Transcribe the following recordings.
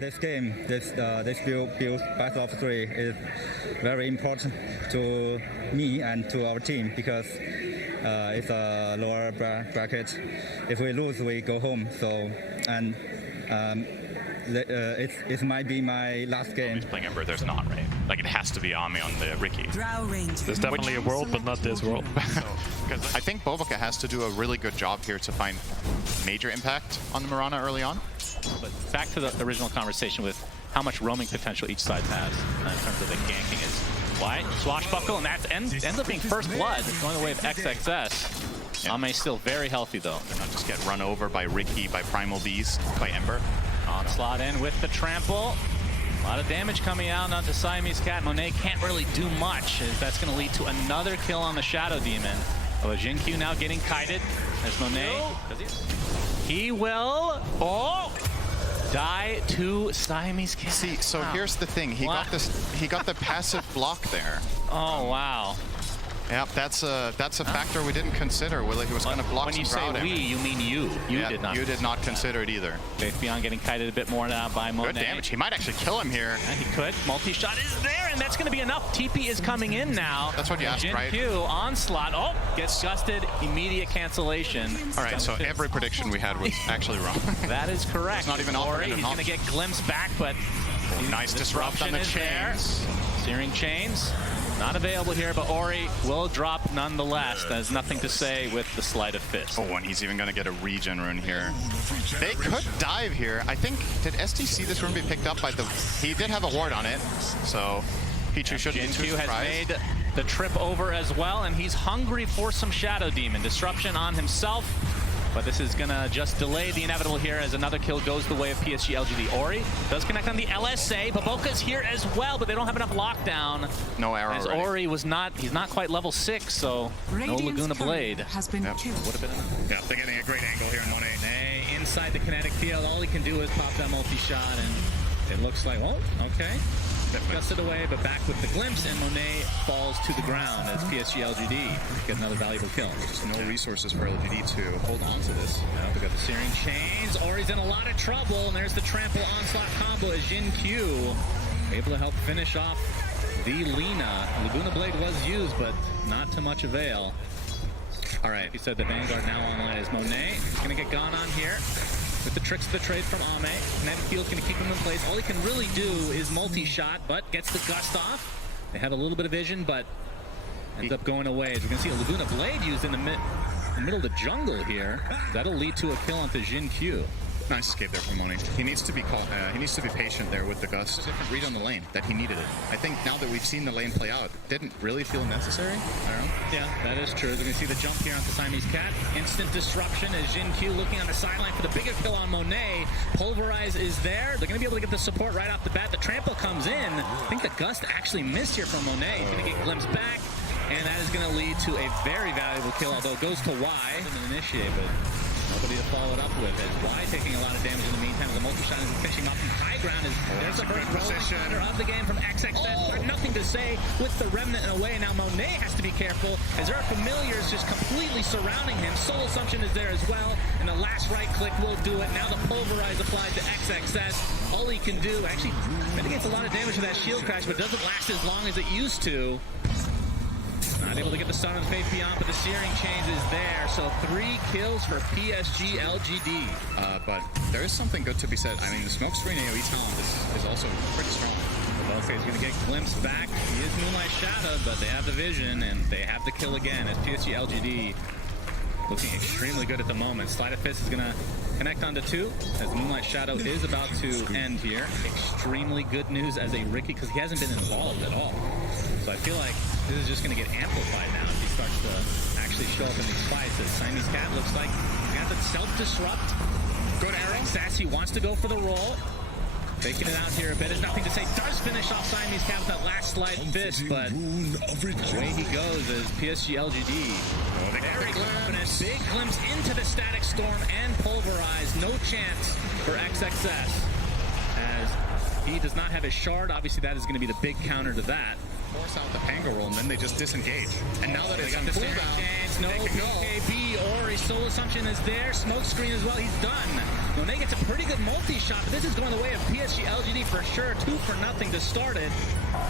This game, this build best of 3 is very important to me and to our team because it's a lower bracket. If we lose, we go home. So, and it might be my last game. He's playing Ember, there's not, right? Like, it has to be Ame on the Ricky. There's definitely a world, but not this world. Because I think BoBoKa has to do a really good job here to find major impact on the Mirana early on. But back to the original conversation with how much roaming potential each side has in terms of the ganking is why swashbuckle, and that ends up being first blood going the way of XXS. Yeah. Ame's still very healthy though. They're not just get run over by Ricky, by Primal Beast, by Ember. Onslaught in with the trample. A lot of damage coming out onto Siamese Cat. Monet can't really do much, as that's going to lead to another kill on the Shadow Demon. Oh, xinq now getting kited as Monet. He will die to Siamese Cat. See, so here's the thing. He got the passive block there. Oh wow. Yep, that's a factor we didn't consider. Willie, he was going to block. When you some say crowd we, you mean you. You did not. You did not consider it either. Faith Beyond getting kited a bit more now by Monet. Good damage. He might actually kill him here. Yeah, he could. Multi-shot is there, and that's going to be enough. TP is coming in now. That's what you asked, right? xinq, Onslaught. Oh, gets gusted. Immediate cancellation. All right, so every prediction we had was actually wrong. That is correct. It's not even Ori, he's going to get glimpsed back, but nice disrupt on the chains. Searing chains. Not available here, but Ori will drop nonetheless. There's nothing to say with the Sleight of Fist. Oh, and he's even going to get a regen rune here. They could dive here. I think, did ST see this rune be picked up by the... He did have a ward on it, so Pichu shouldn't be too surprised. has made the trip over as well, and he's hungry for some Shadow Demon. Disruption on himself, but this is going to just delay the inevitable here as another kill goes the way of PSG.LGD. Ori does connect on the LSA. BoBoKa's here as well, but they don't have enough lockdown. No arrow as ready. Ori was not, he's not quite level 6, so no Laguna Blade. Has been killed. Would have been enough. Yeah, they're getting a great angle here on Monet. Inside the kinetic field, all he can do is pop that multi-shot, and it looks like, well, okay. Gusted away, but back with the glimpse, and Monet falls to the ground as PSG.LGD get another valuable kill. Just no resources for LGD to hold on to this. Yeah, we got the Searing Chains. Ori's in a lot of trouble, and there's the Trample Onslaught combo as xinq able to help finish off the Lina. Laguna Blade was used, but not to much avail. All right, he said the Vanguard now online is Monet. He's going to get gone on here. With the tricks of the trade from Ame. Kinetic Field's going to keep him in place. All he can really do is multi-shot, but gets the gust off. They have a little bit of vision, but ends up going away. As we're going to see a Laguna Blade used in the middle of the jungle here. That'll lead to a kill onto xinq. Nice escape there from Monet. He needs to be patient there with the gust. Different read on the lane that he needed it. I think now that we've seen the lane play out, didn't really feel necessary. I don't know. Yeah, that is true. We're going to see the jump here onto Siamese Cat. Instant disruption as xinq looking on the sideline for the bigger kill on Monet. Pulverize is there. They're going to be able to get the support right off the bat. The trample comes in. I think the gust actually missed here from Monet. He's going to get glimpsed back, and that is going to lead to a very valuable kill, although it goes to Y. Didn't initiate, but nobody to follow it up with. As Y taking a lot of damage in the meantime. The multi-shot is finishing off from high ground. There's the first position of the game from XXS. Nothing to say with the Remnant in a way. Now Monet has to be careful as there are familiars just completely surrounding him. Soul Assumption is there as well, and the last right click will do it. Now the Pulverize applied to XXS. All he can do, actually, mitigates a lot of damage to that shield crash, but doesn't last as long as it used to. Not able to get the stun on Faith Beyond, but the Searing Chains is there. So 3 kills for PSG.LGD. But there is something good to be said. I mean, the smoke screen AoE talent is also pretty strong. BoBoKa is going to get glimpsed back. He is Moonlight Shadow, but they have the vision, and they have the kill again as PSG.LGD looking extremely good at the moment. Sleight of Fist is going to connect onto 2 as Moonlight Shadow is about to end here. Extremely good news as a Ricky because he hasn't been involved at all. So I feel like this is just going to get amplified now as he starts to actually show up in these fights. As Siamese Cat looks like he got the self-disrupt. Good arrow. Sassy wants to go for the roll. Faking it out here a bit. There's nothing to say. Does finish off Siamese Cat with that last Sleight Fist, but away he goes as PSG.LGD. Very confident. Big glimpse into the Static Storm and Pulverize. No chance for XXS as he does not have his shard. Obviously, that is going to be the big counter to that. Force out the Pango roll, and then they just disengage. And now that it's on the cooldown, no BKB or Ori Soul Assumption is there. Smoke screen as well. He's done. Monet gets a pretty good multi-shot, but this is going the way of PSG.LGD for sure. 2-0 to start it.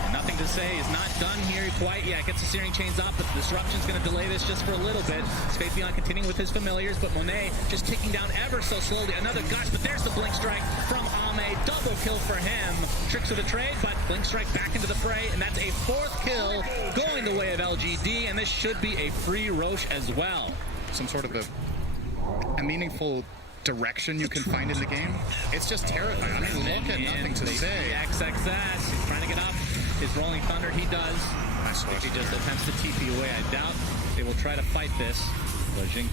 And nothing to say is not done here quite yet. Gets the Searing Chains up, but the Disruption's going to delay this just for a little bit. Faith Beyond continuing with his familiars, but Monet just ticking down ever so slowly. Another gust, but there's the Blink Strike from Ame. Double kill for him. Tricks of the trade, but Blink Strike back into the fray, and that's a 4th kill going the way of LGD, and this should be a free Roche as well. Some sort of a meaningful direction you can find in the game. It's just terrifying. I mean, look at nothing to say. XXS, he's trying to get up. His Rolling Thunder, he does. Nice If he just attempts to TP away, I doubt they will try to fight this. But xinq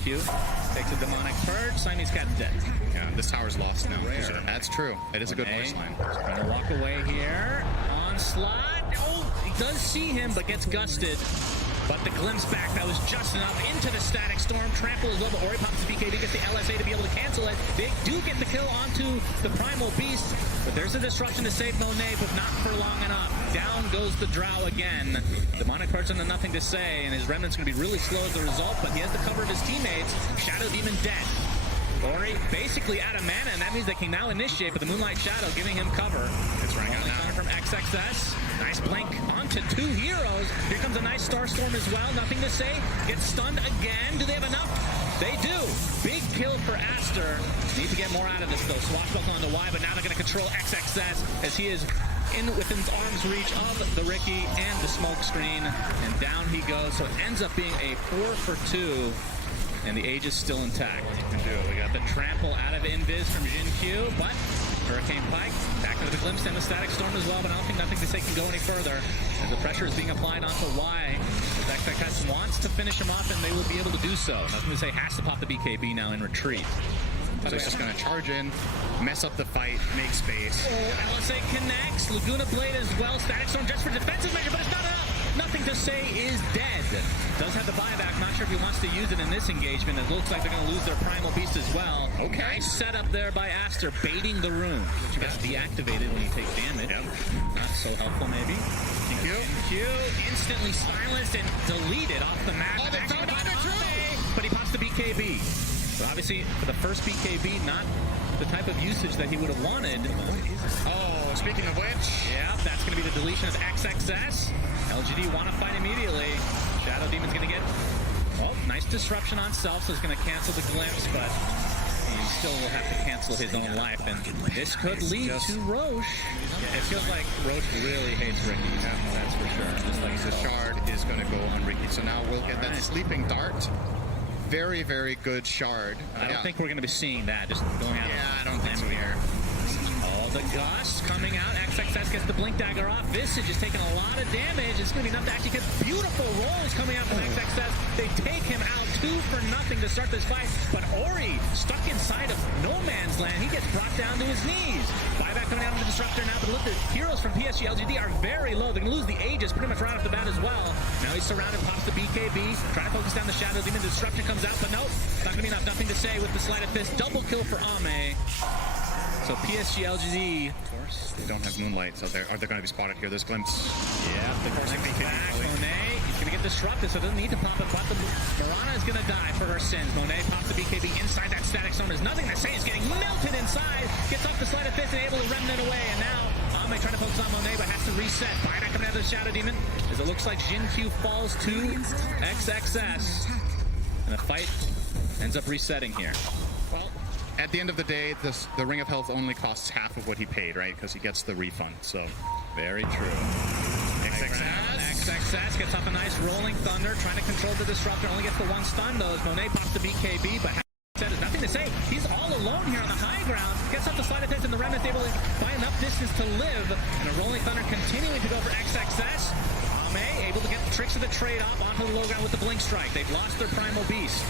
takes a Demonic Purge. Siamese Cat's dead. Yeah, this tower's lost now. That's true. It is a good voice line. Trying to walk away here. Onslaught. Oh, he does see him, but gets gusted. But the glimpse back, that was just enough into the Static Storm. Trample as well, but Ori pops the BKB, gets the LSA to be able to cancel it. They do get the kill onto the Primal Beast, but there's a disruption to save Monet, but not for long enough. Down goes the Drow again. Demonic Purge under nothing to say, and his Remnant's going to be really slow as a result, but he has the cover of his teammates. Shadow Demon dead. Ori basically out of mana, and that means they can now initiate, but the Moonlight Shadow giving him cover. It's right now. From XXS. Nice blink onto 2 heroes. Here comes a nice Starstorm as well. Nothing to say. Gets stunned again. Do they have enough? They do. Big kill for Aster. Need to get more out of this, though. Swashbuckle onto Y, but now they're going to control XXS as he is within arm's reach of the Ricky and the smoke screen. And down he goes. So it ends up being a 4 for 2. And the age is still intact. We got the trample out of Invis from xinq, but Hurricane Pike back into the glimpse and the Static Storm as well, but I don't think nothing to say can go any further as the pressure is being applied onto Y. XXS wants to finish him off, and they will be able to do so. Nothing to say, has to pop the BKB now in retreat. So he's just going to charge in, mess up the fight, make space. Oh, LSA connects. Laguna Blade as well. Static Storm just for defensive measure, but it's not enough. Nothing to say is dead. Does have the buyback. Not sure if he wants to use it in this engagement. It looks like they're going to lose their Primal Beast as well. Okay. Nice setup there by Aster, baiting the rune. Which gets deactivated when you take damage. Yep. Not so helpful, maybe. xinq instantly silenced and deleted off the map. Oh, they found it, but he pops the BKB. But obviously, for the first BKB, not the type of usage that he would have wanted. Oh, speaking of which. Yeah, that's going to be the deletion of XXS. LGD want to fight immediately. Shadow Demon's going to get, oh, nice disruption on self, so he's going to cancel the glimpse, but he still will have to cancel his own life, and this could lead to Roche. It feels like Roche really hates Ricky. Yeah, that's for sure. Just like the shard is going to go on Ricky. So now we'll get that sleeping dart. Very, very good shard. I don't think we're going to be seeing that just going out. Yeah, I don't think so here. Oh, the gust coming out. XXS gets the Blink Dagger off. Visage is taking a lot of damage. It's going to be enough to actually get beautiful rolls coming out from XXS. They take him out 2-0 to start this fight. But Ori stuck inside of no man's land. He gets brought down to his knees. Buyback coming out of the Disruptor now. But look, the heroes from PSG.LGD are very low. They're going to lose the Aegis pretty much right off the bat as well. Now he's surrounded, pops the BKB. Trying to focus down the Shadow Demon. The Disruptor comes out, but nope. Not going to be enough. Nothing to say with the Sleight of Fist. Double kill for Ame. So PSG.LGD, of course, they don't have Moonlight, so are they going to be spotted here? This glimpse. Yeah, the course back. Monet, he's going to get disrupted, so doesn't need to pop it, but the Mirana is going to die for her sins. Monet pops the BKB inside that Static Storm. There's nothing to say. It's getting melted inside. Gets off the Sleight of Fist and able to remnant away. And now Ame trying to focus on Monet, but has to reset. Buyback coming out of the Shadow Demon, as it looks like xinq falls to XXS. And the fight ends up resetting here. Well, at the end of the day, the Ring of Health only costs half of what he paid, right? Because he gets the refund, so. Very true. XXS gets off a nice Rolling Thunder, trying to control the Disruptor. Only gets the 1 stun, though, as Monet pops the BKB, but there's nothing to say. He's all alone here on the high ground. Gets off the Sleight of Fist, and the Remnant's able to find enough distance to live. And a Rolling Thunder continuing to go for XXS. Ame able to get the tricks of the trade off onto the low ground with the Blink Strike. They've lost their Primal Beast.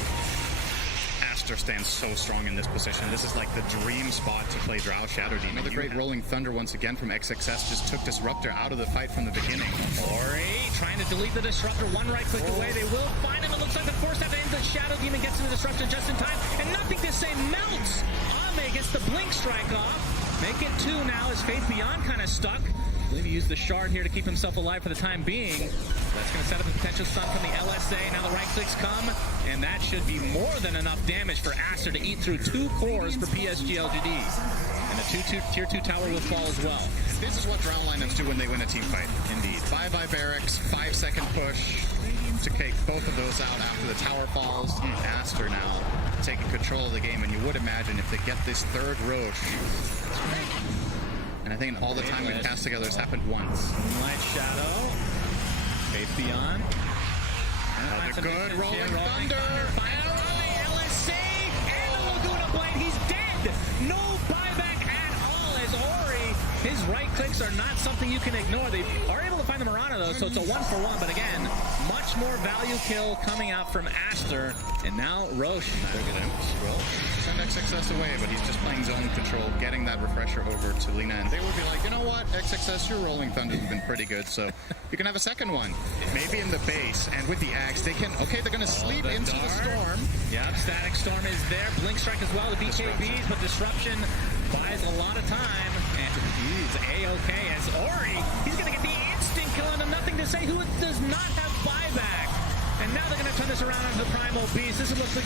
Aster stands so strong in this position. This is like the dream spot to play Drow Shadow Demon. Another great Rolling Thunder once again from XXS. Just took Disruptor out of the fight from the beginning. Ori trying to delete the Disruptor. One right click away. They will find him. It looks like the force at the end. The Shadow Demon gets to the Disruption just in time. And nothing to say, melts. Ame gets the Blink Strike off. Make it 2 now as Faith Beyond kind of stuck. I believe he used the shard here to keep himself alive for the time being. That's going to set up a potential stun from the LSA. Now the right clicks come, and that should be more than enough damage for Aster to eat through 2 cores for PSG.LGD. And the tier 2 tower will fall as well. This is what drown lineups do when they win a team fight. Indeed. Bye-bye barracks, 5-second push to kick both of those out after the tower falls. Aster now taking control of the game, and you would imagine if they get this third Roche. And I think all the time we've cast together has happened once. Moonlight Shadow. Faith Beyond. Another good rolling thunder. Fire on the LSC and the Laguna Blade. He's dead. No buyback at all as Ori. His right clicks are not something you can ignore. They are able to find the Mirana though, so it's a 1-for-1. But again, much more value kill coming out from Aster. And now Roche. Look at him. Scroll. Send XXS away, but he's just playing zone control, getting that refresher over to Lina. And they would be like, you know what, XXS, your rolling thunders have been pretty good, so you can have a second one. Maybe in the base, and with the axe, they can, okay, they're going to sleep into the storm. Yep, Static Storm is there. Blink Strike as well, the BKBs, but Disruption buys a lot of time. And he's A-OK as Ori, he's going to get the instant kill on a nothing to say who does not have buyback. And now they're going to turn this around onto the Primal Beast. This looks like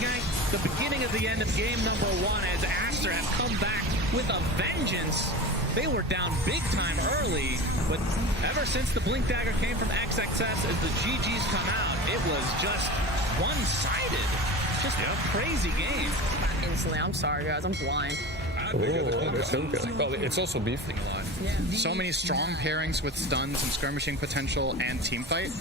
the beginning of the end of game number 1 as Aster have come back with a vengeance. They were down big time early, but ever since the Blink Dagger came from XXS as the GGs come out, it was just one-sided. Just a crazy game. Instantly, I'm sorry guys, I'm blind. It's also beefing a lot. Yeah. So many strong pairings with stuns and skirmishing potential and teamfight.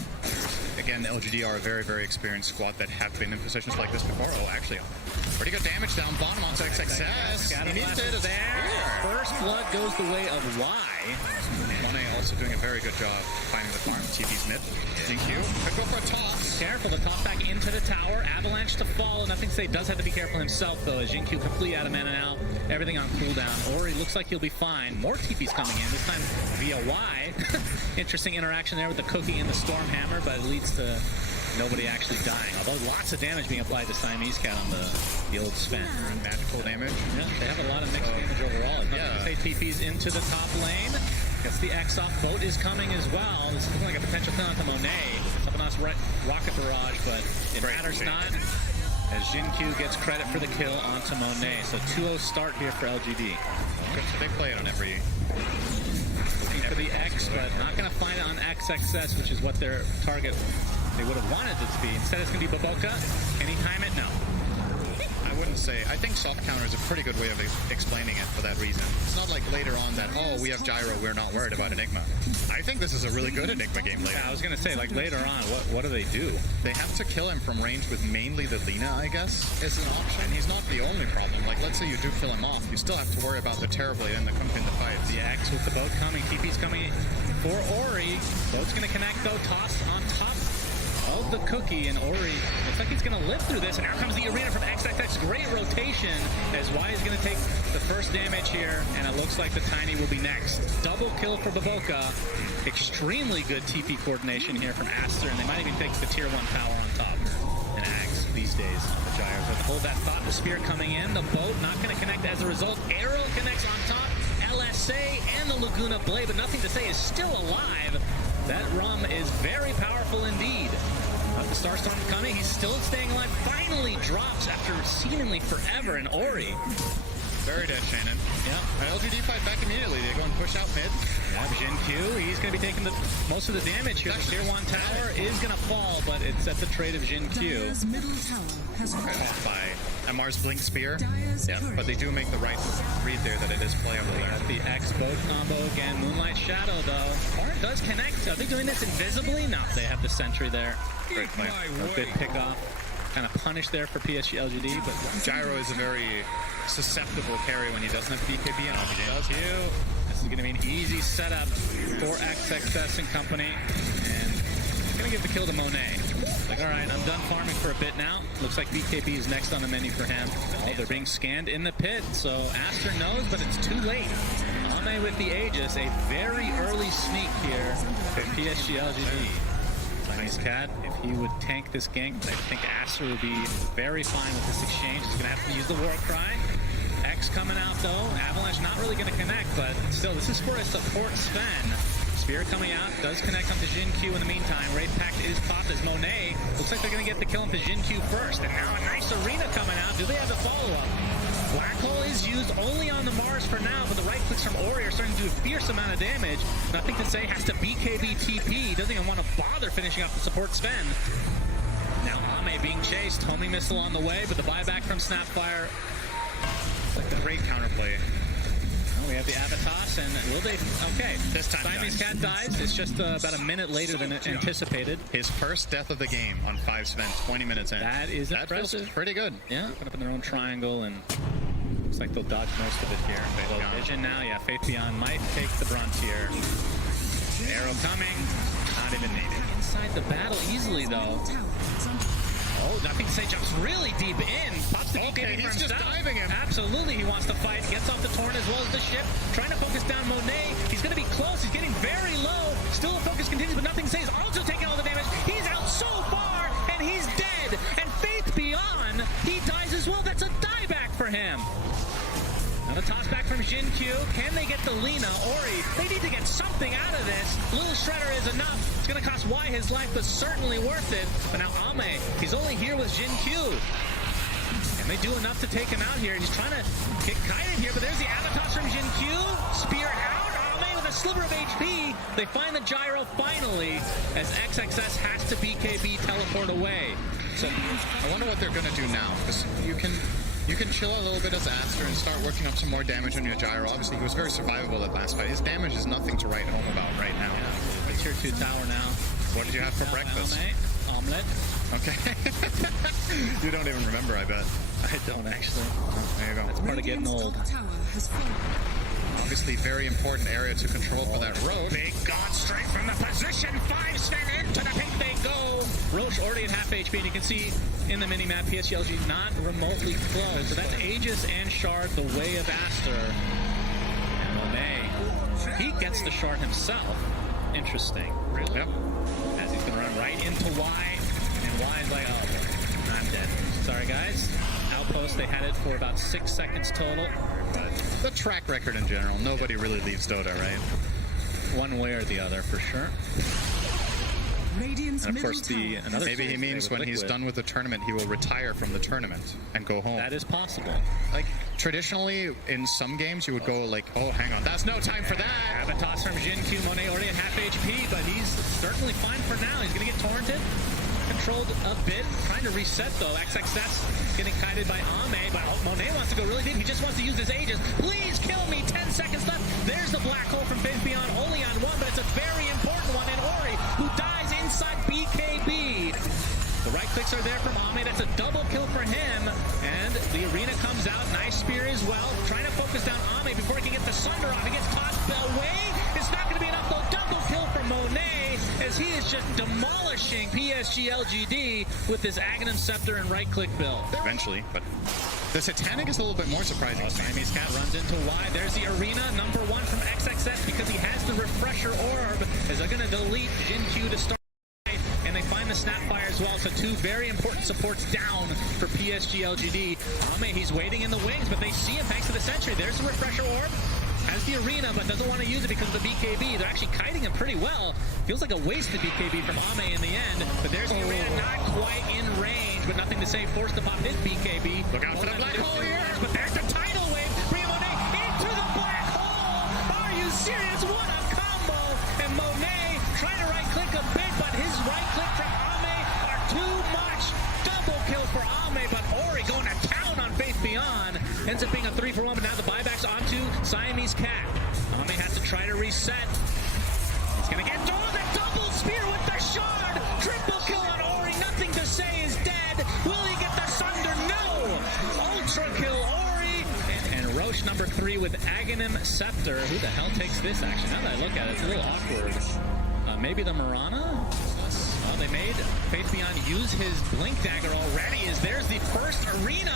Again, LGD are a very, very experienced squad that have been in positions like this before. Oh, actually, pretty good damage down bottom onto XXS. He needs to there. First blood goes the way of Y. Monet also doing a very good job finding the farm. TP's mid. xinq could go for a toss. Careful, the toss back into the tower. Avalanche to fall. Nothing to say. Does have to be careful himself, though, as xinq completely out of mana now. Everything on cooldown. Ori looks like he'll be fine. More TP's coming in, this time via Y. Interesting interaction there with the cookie and the Storm Hammer, but it leads to nobody actually dying. Although lots of damage being applied to Siamese Cat on the old spin. Magical damage. Yeah, they have a lot of mixed damage overall. Say TP's into the top lane. Gets the X off. Boat is coming as well. This is looking like a potential kill onto Monet. Something else rocket barrage, but it matters not. As xinq gets credit for the kill onto Monet. So 2-0 start here for LGD. Okay, so they play it on every... Looking for the X, but not going to find it on XXS, which is what their target they would have wanted it to be. Instead, it's going to be Baboka. Can he time it? No. I wouldn't say. I think soft counter is a pretty good way of explaining it for that reason. It's not like later on that, oh, we have Gyro, we're not worried about Enigma. I think this is a really good Enigma game later. Yeah, I was going to say, like, later on, what do they do? They have to kill him from range with mainly the Lina, I guess, is an option. He's not the only problem. Like, let's say you do kill him off, you still have to worry about the Terrorblade and the Kunk in the fight. The X with the boat coming. TP's coming for Ori. Boat's going to connect, though. Toss on top of the cookie, and Ori looks like he's going to live through this, and here comes the arena from XXX. Great rotation as Y is going to take the first damage here, and it looks like the Tiny will be next. Double kill for Baboka. Extremely good TP coordination here from Aster, and they might even take the tier 1 tower on top. And Axe these days on the Gyros. But hold that thought, the spear coming in, the boat not going to connect as a result. Arrow connects on top, LSA and the Laguna Blade, but nothing to say is still alive. That Rum is very powerful indeed. The Starstorm coming, he's still staying alive. Finally drops after seemingly forever, and Ori. Very dead, Shannon. Yeah. LGD fight back immediately. They go and push out mid. Yeah, xinq, he's going to be taking most of the damage here. The tier 1 tower is going to fall, but it's at the trade of xinq. Caught by MR's Blink Spear. Yeah, but they do make the right read there that it is playable. The X-Boat combo again. Moonlight Shadow, though. Horn does connect. Are they doing this invisibly? No, they have the sentry there. Great play. A good pickoff. Kind of punish there for PSG.LGD, but Gyro is a very susceptible carry when he doesn't have BKB and does too. This is going to be an easy setup for XXS and company, and going to give the kill to Monet. Like, all right, I'm done farming for a bit now. Looks like BKB is next on the menu for him. Oh, they're being scanned in the pit, so Aster knows, but it's too late. Ame with the Aegis, a very early sneak here for PSG.LGD. Siamese Cat, if he would tank this gank, I think Aster would be very fine with this exchange. He's going to have to use the War Cry. X coming out, though. Avalanche not really going to connect, but still, this is for a support Sven. Spear coming out, does connect onto xinq in the meantime. Wraith Pact is popped as Monet. Looks like they're going to get the kill onto xinq first. And now a nice arena coming out. Do they have the follow-up? Black Hole is used only on the Mars for now, but the right clicks from Ori are starting to do a fierce amount of damage. Nothing to say, has to BKB TP. Doesn't even want to bother finishing off the support Sven. Now Ame being chased. Homing missile on the way, but the buyback from Snapfire. It's like a great counterplay. Oh, we have the Avatos, and will they? Okay, This time Siamese dies. Cat dies. It's just about a minute later than anticipated. His first death of the game on 5 Sven, 20 minutes in. That is That impressive. feels pretty good. Yeah, put up in their own triangle, and looks like they'll dodge most of it here. Low Beyond. vision now, yeah. Faith Beyond might take the brunt here. Arrow coming, not even needed. Inside the battle easily though. Oh, nothing to say. Jumps really deep in. Pops the Okay, BKB he's for just himself. diving him. Absolutely, he wants to fight. Gets off the Torn as well as the ship. Trying to focus down Monet. He's going to be close. He's getting very low. Still the focus continues, but nothing says. Also taking all the damage. He's out so far, and he's dead. And Faith Beyond, he dies as well. That's a dieback for him. Now the toss back from xinq. Can they get the Lina? Ori, they need to get something out of this. Little Shredder is enough. It's going to cost Y his life, but certainly worth it. But now Ame, he's only here with xinq. Can they do enough to take him out here? He's trying to get kited here, but there's the Avatos from xinq. Spear out. Ame with a sliver of HP. They find the gyro finally, as XXS has to BKB teleport away. So I wonder what they're going to do now, because you can chill a little bit as Aster and start working up some more damage on your gyro. Obviously, he was very survivable that last fight. His damage is nothing to write home about right now. The tier 2 tower now. What did you have for breakfast? Omelet. Okay. You don't even remember, I bet. I don't actually. There you go. That's part of getting old. Obviously, very important area to control for that Roche. Big God straight from the position. 5 Sven into the pink they go. Roche already at half HP, and you can see in the minimap, PSG.LGD not remotely close. So that's Aegis and Shard, the way of Aster. And Monet, he gets the Shard himself. Interesting, really. Yep. As he's going to run right into Y, and Y is like, oh, I'm dead. Sorry, guys. Outpost, they had it for about 6 seconds total. But The track record in general, nobody really leaves Dota, right? one way or the other, for sure. Radiant's And of course, another Maybe he means when he's done with the tournament, he will retire from the tournament and go home. That is possible. Like, traditionally, in some games, you would go like, oh, hang on, that's no time for that. Avatos from xinq. Monet already at half HP, but he's certainly fine for now. He's going to get torrented. Controlled a bit. Trying to reset, though. XXS getting kited by Ame, but Monet wants to go really deep. He just wants to use his Aegis. Please kill me. 10 seconds left. There's the black hole from Faith Beyond. Only on one, but it's a very important one. And Ori, who dies inside BKB. The right clicks are there from Ame. That's a double kill for him. And the arena comes out. Nice spear as well. Trying to focus down Ame before he can get the Sunder off. He gets tossed away. It's not going to be enough, though. Double kill for Monet, as he is just demolishing PSG.LGD with his Aghanim Scepter and right-click build. Eventually, but the Satanic is a little bit more surprising. Siamese Cat runs into Y. There's the arena, number 1 from XXS, because he has the Refresher Orb, as they're going to delete xinq to start. And they find the Snapfire as well, so 2 very important supports down for PSG.LGD. Ame, he's waiting in the wings, but they see him thanks to the Sentry. There's the Refresher Orb. Has the arena, but doesn't want to use it because of the BKB. They're actually kiting him pretty well. Feels like a wasted BKB from Ame in the end. But there's the arena, not quite in range, but nothing to say. Forced to pop his BKB. Look out for the black hole here. But there's the tidal wave. Bring Monet into the black hole. Are you serious? What a combo. And Monet trying to right-click a bit, but his right-click from Ame are too much. Double kill for Ame, but Ori going to town on Faith Beyond. Ends up being a 3-for-1, but now the buyback's onto Siamese Cat. Ame has to try to reset. He's going to get the double spear with the Shard. Triple kill on Ori. Nothing to say is dead. Will he get the Sunder? No. Ultra kill Ori. And Roche number 3 with Aghanim Scepter. Who the hell takes this action? Now that I look at it, it's a little awkward. Maybe the Mirana? Well, they made Faith Beyond use his Blink Dagger already, as there's the first arena,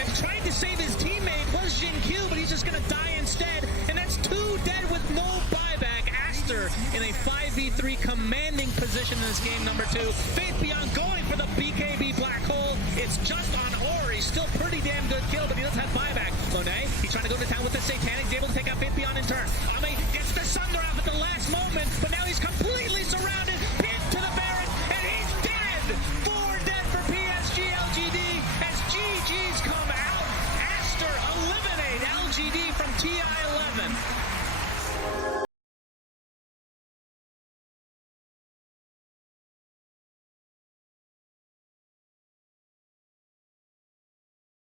and trying to save his teammate was xinq, but he's just going to die instead, and that's 2 dead with no buyback. Aster in a 5v3 commanding position in this game, number 2. Faith Beyond going for the BKB black hole. It's just on Ori. Still pretty damn good kill, but he doesn't have buyback. Monet, he's trying to go to town with the Satanic. He's able to take out Faith Beyond in turn. Ame gets the asunder up at the last moment, but now he's completely surrounded, pinned to the Baron, and he's dead! 4 dead for PSG.LGD as GG's come out. Aster eliminate LGD from TI 11.